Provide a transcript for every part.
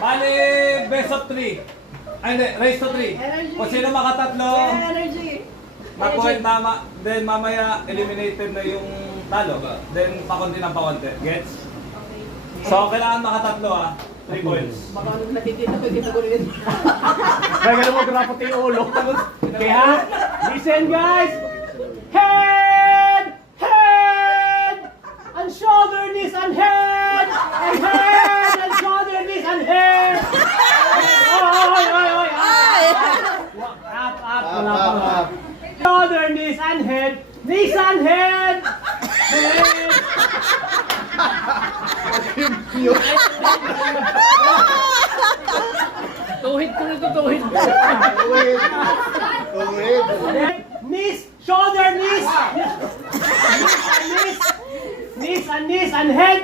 Bali, best of 3. Ay, hindi, race to 3. Energy. Kung sino makatatlo, Energy. makuha tama, then mamaya eliminated na yung talo. Then pakunti ng pakunti. Gets? So, kailangan makatatlo 3 points. Baka natitito ko dito ko rin. Kaya ganun mo graputi yung ulo. Kaya, listen guys! Head! Head! And shoulder, knees, and head! And head! And shoulder, knees, and head! Oy, oy, oy! Up, up! Wala pa nga. Shoulder, knees, and head! Knees and head! Head! Tuhid ko nito, tuhid. Knees, shoulder, knees. Knees and knees and head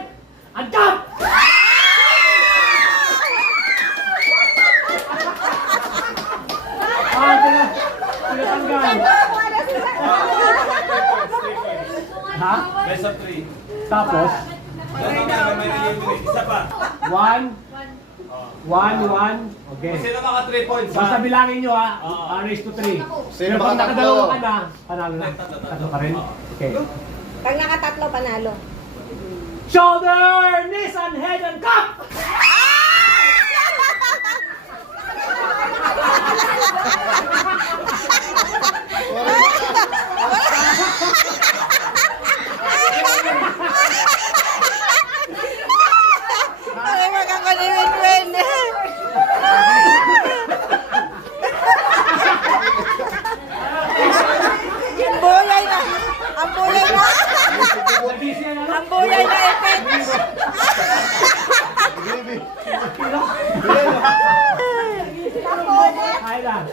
and top. Tinatanggal. Ha? Best of 3. Tapos, Then mamaya may eliminate. Isa pa. 1, 1, okay. Kung sino maka 3 points, Basta bilangin nyo ha, Oo. race to 3. Sino Pero pag makatatlo? nakadalawa ka na, panalo na. Tatlo ka rin? Okay. Pag nakatatlo, panalo. Shoulder, knees, and head, and cup! Ay, magkakaliwin-win. Ang bulay na. Ang bulay na. Ang bulay na effect. Ay lang.